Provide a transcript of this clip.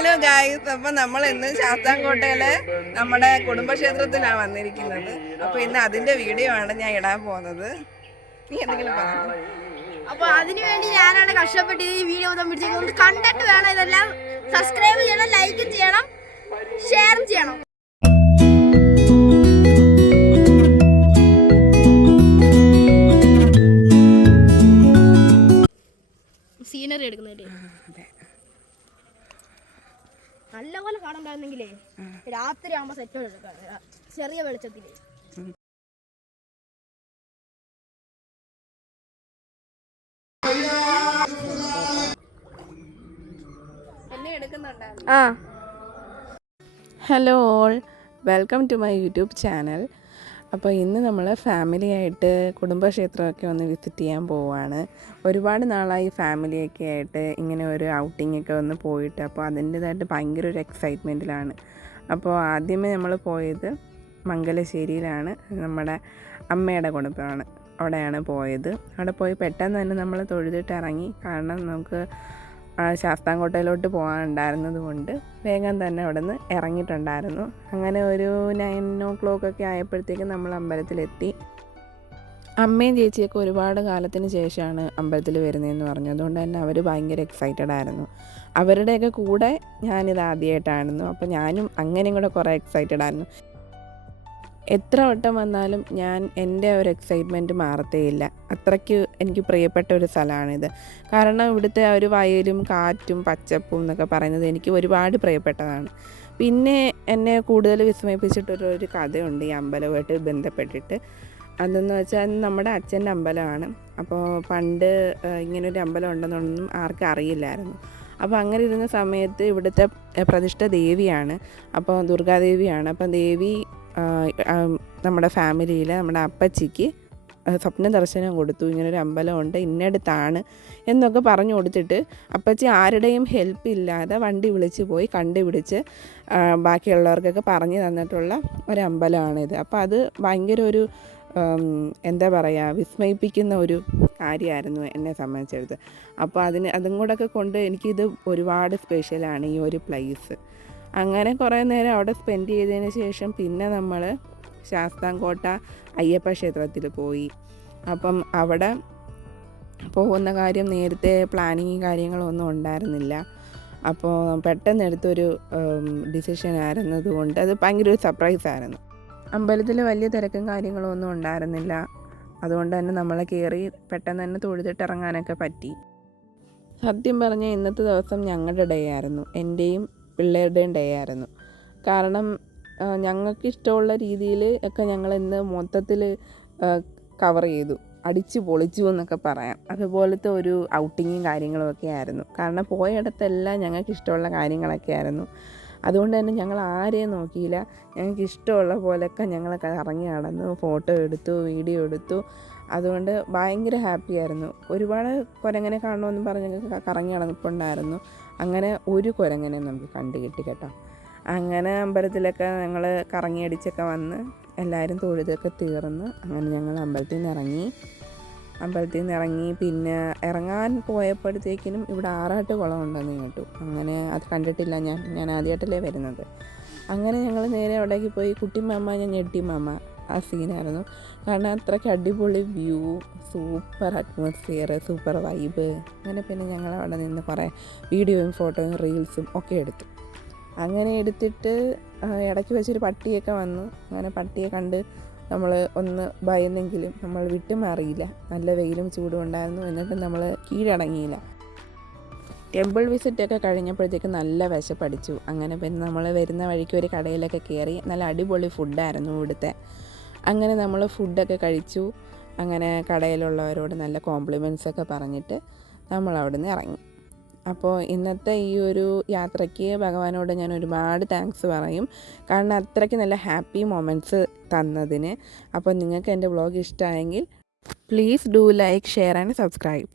Hello guys, അപ്പൊ നമ്മൾ ഇന്ന് ശാസ്താംകോട്ടയിലെ നമ്മുടെ കുടുംബക്ഷേത്രത്തിലാണ് വന്നിരിക്കുന്നത്. അപ്പൊ ഇന്ന് അതിന്റെ വീഡിയോ ആണ് ഞാൻ ഇടാൻ പോകുന്നത്. നീ എന്തെങ്കിലും പറഞ്ഞു? അപ്പൊ അതിനുവേണ്ടി ഞാനാണ് കഷ്ടപ്പെട്ട് ഈ വീഡിയോ പിടിച്ചേക്കുന്നത്. കണ്ടിട്ട് വേണം ഇതെല്ലാം സബ്സ്ക്രൈബ് ചെയ്യണം, ലൈക്ക് ചെയ്യണം, ഷെയർ ചെയ്യണം. സീനറി എടുക്കുന്നേ നല്ലപോലെ കാണണ്ടായിരുന്നെങ്കിലേ രാത്രി ആകുമ്പോ സെറ്റ് എടുക്കാം, ചെറിയ വെളിച്ചത്തില്. Hello all, welcome to my YouTube channel. അപ്പോൾ ഇന്ന് നമ്മൾ ഫാമിലിയായിട്ട് കുടുംബക്ഷേത്രമൊക്കെ ഒന്ന് വിസിറ്റ് ചെയ്യാൻ പോവുകയാണ്. ഒരുപാട് നാളായി ഫാമിലിയൊക്കെ ആയിട്ട് ഇങ്ങനെ ഒരു ഔട്ടിങ്ങൊക്കെ ഒന്ന് പോയിട്ട്, അപ്പോൾ അതിൻ്റേതായിട്ട് ഭയങ്കര ഒരു എക്സൈറ്റ്മെൻറ്റിലാണ്. അപ്പോൾ ആദ്യമേ നമ്മൾ പോയത് മംഗലശ്ശേരിയിലാണ്, നമ്മുടെ അമ്മയുടെ കുടുംബമാണ്. അവിടെയാണ് പോയത്. അവിടെ പോയി പെട്ടെന്ന് തന്നെ നമ്മൾ തൊഴുതിട്ട് ഇറങ്ങി. കാരണം നമുക്ക് ശാസ്താംകോട്ടയിലോട്ട് പോകാനുണ്ടായിരുന്നത് കൊണ്ട് വേഗം തന്നെ അവിടെ നിന്ന് ഇറങ്ങിയിട്ടുണ്ടായിരുന്നു. അങ്ങനെ ഒരു 9 o'clock ഒക്കെ ആയപ്പോഴത്തേക്കും നമ്മൾ അമ്പലത്തിലെത്തി. അമ്മയും ചേച്ചിയൊക്കെ ഒരുപാട് കാലത്തിന് ശേഷമാണ് അമ്പലത്തിൽ വരുന്നതെന്ന് പറഞ്ഞു. അതുകൊണ്ട് തന്നെ അവർ ഭയങ്കര എക്സൈറ്റഡ് ആയിരുന്നു. അവരുടെയൊക്കെ കൂടെ ഞാനിത് ആദ്യമായിട്ടായിരുന്നു. അപ്പോൾ ഞാനും അങ്ങനെയും കൂടെ കുറേ എക്സൈറ്റഡ് ആയിരുന്നു. എത്ര വട്ടം വന്നാലും ഞാൻ എൻ്റെ ഒരു എക്സൈറ്റ്മെൻറ്റ് മാറത്തേയില്ല. അത്രയ്ക്ക് എനിക്ക് പ്രിയപ്പെട്ട ഒരു സ്ഥലമാണിത്. കാരണം ഇവിടുത്തെ ഒരു വയലും കാറ്റും പച്ചപ്പും എന്നൊക്കെ പറയുന്നത് എനിക്ക് ഒരുപാട് പ്രിയപ്പെട്ടതാണ്. പിന്നെ എന്നെ കൂടുതൽ വിസ്മയിപ്പിച്ചിട്ടൊരു കഥയുണ്ട് ഈ അമ്പലവുമായിട്ട് ബന്ധപ്പെട്ടിട്ട്. അതെന്ന് വെച്ചാൽ നമ്മുടെ അച്ഛൻ്റെ അമ്പലമാണ്. അപ്പോൾ പണ്ട് ഇങ്ങനൊരു അമ്പലം ഉണ്ടെന്നൊന്നും ആർക്കും അറിയില്ലായിരുന്നു. അപ്പോൾ അങ്ങനെ ഇരുന്ന സമയത്ത് ഇവിടുത്തെ പ്രതിഷ്ഠ ദേവിയാണ്, അപ്പോൾ ദുർഗാദേവിയാണ്. അപ്പം ദേവി നമ്മുടെ ഫാമിലിയിൽ നമ്മുടെ അപ്പച്ചിക്ക് സ്വപ്ന ദർശനം കൊടുത്തു. ഇങ്ങനൊരു അമ്പലമുണ്ട് ഇന്നടുത്താണ് എന്നൊക്കെ പറഞ്ഞു കൊടുത്തിട്ട് അപ്പച്ചി ആരുടെയും ഹെൽപ്പ് ഇല്ലാതെ വണ്ടി വിളിച്ച് പോയി കണ്ടുപിടിച്ച് ബാക്കിയുള്ളവർക്കൊക്കെ പറഞ്ഞു തന്നിട്ടുള്ള ഒരു അമ്പലമാണിത്. അപ്പോൾ അത് ഭയങ്കര ഒരു എന്താ പറയുക, വിസ്മയിപ്പിക്കുന്ന ഒരു കാര്യമായിരുന്നു എന്നെ സംബന്ധിച്ചെടുത്ത്. അപ്പോൾ അതും കൂടെയൊക്കെ കൊണ്ട് എനിക്കിത് ഒരുപാട് സ്പെഷ്യലാണ് ഈ ഒരു പ്ലേസ്. അങ്ങനെ കുറേ നേരം അവിടെ സ്പെൻഡ് ചെയ്തതിന് ശേഷം പിന്നെ നമ്മൾ ശാസ്താംകോട്ട അയ്യപ്പ ക്ഷേത്രത്തിൽ പോയി. അപ്പം അവിടെ പോകുന്ന കാര്യം നേരത്തെ പ്ലാനിങ്ങും കാര്യങ്ങളൊന്നും ഉണ്ടായിരുന്നില്ല. അപ്പോൾ പെട്ടെന്ന് എടുത്തൊരു ഡിസിഷൻ ആയിരുന്നതുകൊണ്ട് അത് ഭയങ്കര ഒരു സർപ്രൈസായിരുന്നു. അമ്പലത്തിൽ വലിയ തിരക്കും കാര്യങ്ങളും ഒന്നും ഉണ്ടായിരുന്നില്ല. അതുകൊണ്ട് തന്നെ നമ്മളെ കയറി പെട്ടെന്ന് തന്നെ തൊഴുതിട്ട് ഇറങ്ങാനൊക്കെ പറ്റി. സത്യം പറഞ്ഞാൽ ഇന്നത്തെ ദിവസം ഞങ്ങളുടെ ഡേ ആയിരുന്നു, എൻ്റെയും പിള്ളേരുടെയും ഡേ ആയിരുന്നു. കാരണം ഞങ്ങൾക്ക് ഇഷ്ടമുള്ള രീതിയിൽ ഒക്കെ ഞങ്ങൾ ഇന്ന് മൊത്തത്തിൽ കവർ ചെയ്തു, അടിച്ചു പൊളിച്ചു എന്നൊക്കെ പറയാം. അതുപോലത്തെ ഒരു ഔട്ടിങ്ങും കാര്യങ്ങളുമൊക്കെ ആയിരുന്നു. കാരണം പോയിടത്തെല്ലാം ഞങ്ങൾക്ക് ഇഷ്ടമുള്ള കാര്യങ്ങളൊക്കെ ആയിരുന്നു. അതുകൊണ്ട് തന്നെ ഞങ്ങൾ ആരെയും നോക്കിയില്ല. ഞങ്ങൾക്ക് ഇഷ്ടമുള്ള പോലെയൊക്കെ ഞങ്ങളൊക്കെ ഇറങ്ങി നടന്നു, ഫോട്ടോ എടുത്തു, വീഡിയോ എടുത്തു. അതുകൊണ്ട് ഭയങ്കര ഹാപ്പി ആയിരുന്നു. ഒരുപാട് കുരങ്ങനെ കാണണമെന്ന് പറഞ്ഞ് ഞങ്ങൾക്ക് കറങ്ങി നടന്നിട്ടുണ്ടായിരുന്നു. അങ്ങനെ ഒരു കുരങ്ങനെ നമുക്ക് കണ്ടു കിട്ടി കേട്ടോ. അങ്ങനെ അമ്പലത്തിലൊക്കെ ഞങ്ങൾ കറങ്ങിയടിച്ചൊക്കെ വന്ന് എല്ലാവരും തൊഴുതൊക്കെ തീർന്ന് അങ്ങനെ ഞങ്ങൾ അമ്പലത്തിൽ നിന്ന് ഇറങ്ങി. പിന്നെ ഇറങ്ങാൻ പോയപ്പോഴത്തേക്കിനും ഇവിടെ ആറാട്ട് കുളം ഉണ്ടെന്ന് കേട്ടു. അങ്ങനെ അത് കണ്ടിട്ടില്ല, ഞാൻ ആദ്യമായിട്ടല്ലേ വരുന്നത്. അങ്ങനെ ഞങ്ങൾ നേരെ അവിടേക്ക് പോയി. കുട്ടി മാമ ഞാൻ ഞെട്ടി മാമ ആ സീനായിരുന്നു. കാരണം അത്രയ്ക്ക് അടിപൊളി view, super atmosphere, super vibe. അങ്ങനെ പിന്നെ ഞങ്ങൾ അവിടെ നിന്ന് കുറേ വീഡിയോയും ഫോട്ടോയും റീൽസും ഒക്കെ എടുത്തു. അങ്ങനെ എടുത്തിട്ട് ഇടയ്ക്ക് വെച്ചൊരു പട്ടിയൊക്കെ വന്നു. അങ്ങനെ പട്ടിയെ കണ്ട് നമ്മൾ ഒന്ന് ഭയന്നെങ്കിലും നമ്മൾ വിട്ടുമാറിയില്ല. നല്ല വെയിലും ചൂടും ഉണ്ടായിരുന്നു. എന്നിട്ട് നമ്മൾ കീഴടങ്ങിയില്ല. ടെമ്പിൾ വിസിറ്റൊക്കെ കഴിഞ്ഞപ്പോഴത്തേക്ക് നല്ല വിശപ്പടിച്ചു. അങ്ങനെ പിന്നെ നമ്മൾ വരുന്ന വഴിക്ക് ഒരു കടയിലൊക്കെ കയറി. നല്ല അടിപൊളി ഫുഡായിരുന്നു ഇവിടുത്തെ. അങ്ങനെ നമ്മൾ ഫുഡൊക്കെ കഴിച്ചു. അങ്ങനെ കടയിലുള്ളവരോട് നല്ല കോംപ്ലിമെൻറ്റ്സൊക്കെ പറഞ്ഞിട്ട് നമ്മൾ അവിടെ നിന്ന് ഇറങ്ങി. അപ്പോൾ ഇന്നത്തെ ഈ ഒരു യാത്രയ്ക്ക് ഭഗവാനോട് ഞാൻ ഒരുപാട് താങ്ക്സ് പറയും. കാരണം അത്രയ്ക്ക് നല്ല ഹാപ്പി മൊമെൻറ്റ്സ് തന്നതിന്. അപ്പോൾ നിങ്ങൾക്ക് എൻ്റെ വ്ളോഗ് ഇഷ്ടമായെങ്കിൽ please do like, share and subscribe.